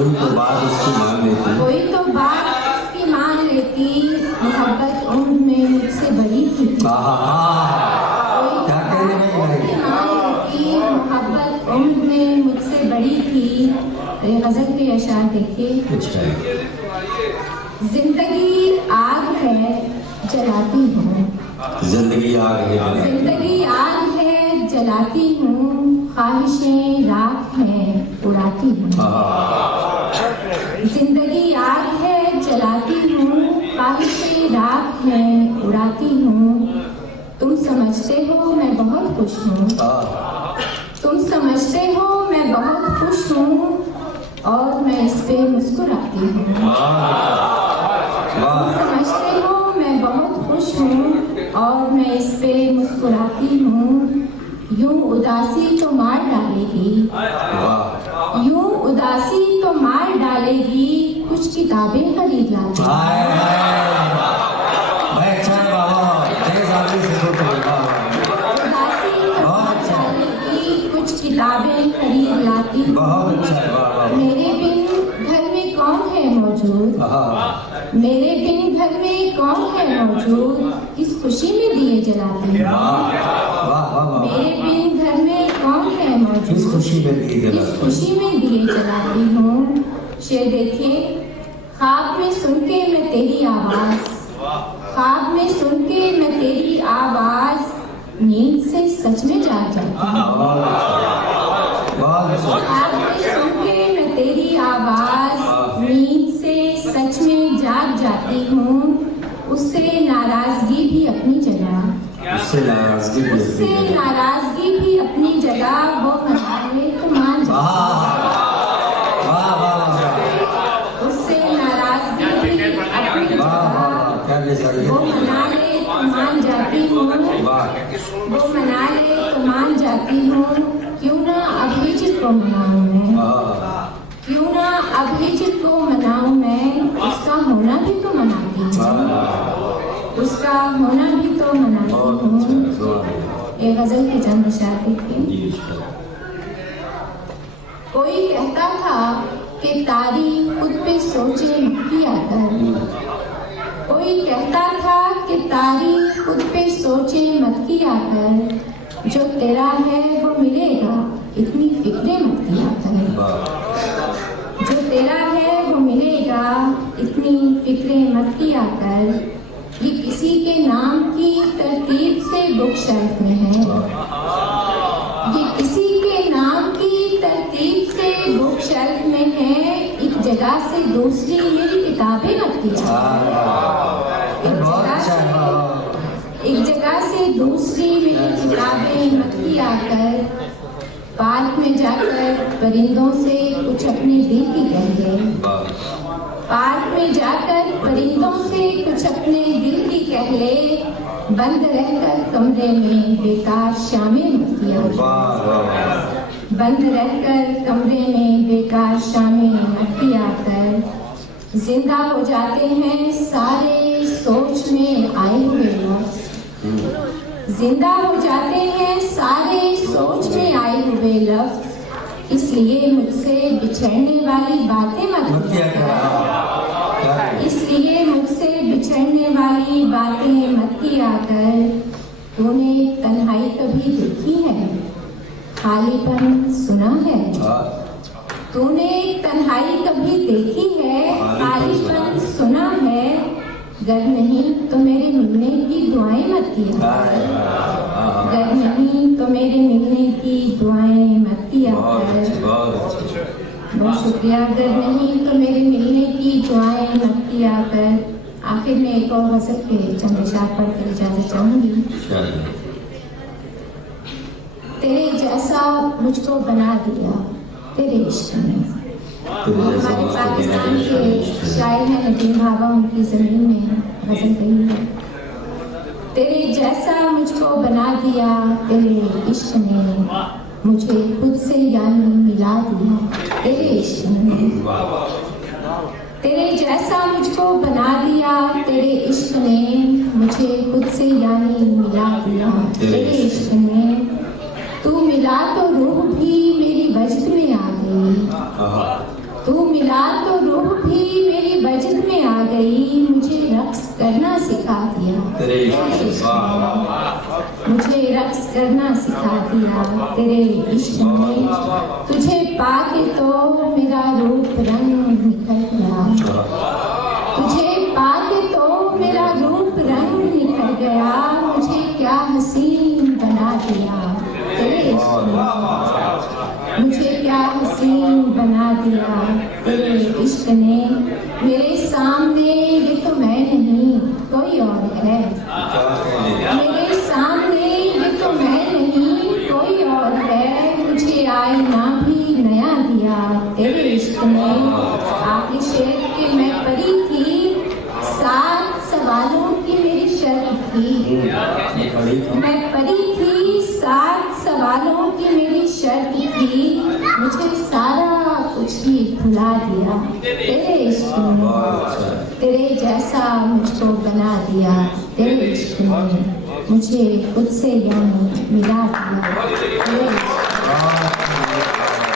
कोई तो बात उसकी मान लेती, कोई तो बात उसकी मान लेती, मोहब्बत उम्र में मुझसे बड़ी थी। क्या कह रहे हैं भाई? मान लेती, मोहब्बत उम्र में मुझसे बड़ी थी। तो ये गजल के अशार देखिए। अच्छा, जिंदगी आग है जलाती हूँ, जिंदगी आग है, जिंदगी आग है जलाती हूँ, ख्वाहिशें राख हैं उड़ाती हूँ। जिंदगी आग है जलाती हूँ, ख्वाहिशें राख हैं उड़ाती हूँ। तुम समझते हो मैं बहुत खुश हूँ, तुम समझते हो मैं बहुत खुश हूँ, और मैं इस पे मुस्कुराती हूँ। तुम समझते हो मैं बहुत खुश हूँ, और मैं इस पे मुस्कुराती हूँ। यूं उदासी तो मार डालेगी, यूं उदासी तो मार डालेगी, कुछ किताबें खरीद लाती। उदासी तो मार डालेगी, कुछ किताबें खरीद लाती। मेरे बिन घर में कौन है मौजूद, मेरे बिन घर में कौन है मौजूद, इस खुशी में दिए जलाती हूँ। मेरे बिन घर में कौन है मौजूद, इस खुशी में दिए जलाती हूँ। शेर देखिए। ख्वाब में सुन के मैं तेरी आवाज, ख्वाब में सुन के मैं तेरी आवाज, नींद से सच में जाग जाती हूँ। ख्वाब में सुन के मैं तेरी आवाज, नींद से सच में जाग जाती हूँ। उससे नाराजगी भी अपनी जगह, उससे नाराजगी भी अपनी जगह, वो मना ले तो मान जाती। उससे नाराजगी भी अपनी जगह, वो मना ले तो मान जाती हूँ, वो मना ले तो मान जाती हूँ। क्यों ना अब हिजर को मनाऊं मैं, क्यों ना अब हिजर को मनाऊं मैं, उसका होना भी तो मनाती हूँ, उसका होना भी तो मनाती हूँ। एक गजल के चंद अशार देखिए। कोई कहता था कि तारीफ खुद पे सोचे मत किया कर, कोई कहता था कि तारीफ खुद पे सोचे मत किया कर, जो तेरा है वो मिलेगा इतनी फिक्रे मत किया कर, जो तेरा है वो मिलेगा इतनी फिक्रे मत किया कर। ये किसी के नाम की तरतीब से बुक शेल्फ में है, ये किसी के नाम की तरतीब से बुक शेल्फ में है, एक जगह से दूसरी मेरी किताबें मत किया, एक जगह से दूसरी मेरी किताबें मत किया कर। पार्क में जाकर परिंदों से कुछ अपने दिल की कह ले, पार्क में जाकर परिंदों से कुछ अपने दिल की कह ले, बंद रहकर कमरे में बेकार शामें मत किया, बंद रहकर कमरे में बेकार शामें मत किया कर। जिंदा हो जाते हैं सारे सोच में आए हुए लफ्ज़, जिंदा हो जाते हैं सारे सोच में आए हुए लफ्ज़, इसलिए मुझसे बिछड़ने वाली बातें मत किया कर, इसलिए मुझसे बिछड़ने वाली बातें मत किया कर। तूने तन्हाई कभी देखी है, खालीपन सुना है, तूने तन्हाई कभी देखी है, खालीपन सुना है, गर नहीं तो मेरे मिलने की दुआएं मत किया, गर नहीं तो मेरे मिलने की दुआएं मत किया कर। बहुत शुक्रिया। गर नहीं तो मेरे मिलने की दुआएं मत किया कर। आखिर में एक और गज़ल के चंद अशार पढ़कर इजाजत चाहूंगी। तेरे जैसा मुझको बना दिया तेरे इश्क ने, हमारे पाकिस्तान के शायर हैं नदीम बाबा, उनकी ज़मीन में गज़ल कही है। तेरे जैसा मुझको बना दिया तेरे इश्क ने, मुझे खुद से यानी मिला दिया तेरे इश्क ने। तेरे जैसा मुझको बना दिया तेरे इश्क ने, मुझे खुद से यानी मिला दिया तेरे इश्क ने। तू मिला तो रूह भी मेरी वजद में आ गई, तू मिला गई मुझे रक्स करना सिखा दिया। तेरे इश्क वाह मुझे रक्स करना सिखा दिया तेरे इश्क ने। तुझे पाके तो मेरा रूप रंग निखर गया। तुझे पाके तो मेरा रूप रंग निखर गया। मुझे क्या हसीन बना दिया तेरे इश्क ने। मुझे क्या हसीन बना दिया तेरे इश्क ने। मेरे सामने ये तो मैं नहीं कोई और है। मेरे सामने ये तो मैं नहीं कोई और है। मुझे आईना भी नया दिया तेरे इश्क ने। आखिरी शेर के मैं परी थी 7 सवालों की मेरी शर्त थी। मैं परी थी 7 सवालों की मेरी शर्त थी। मुझे सारा कुछ ही भुला दिया तेरे इश्क ने। तेरे जैसा मुझको बना दिया तेरे इश्क ने। मुझे खुद से यानी मिला दिया तेरे इश्क ने।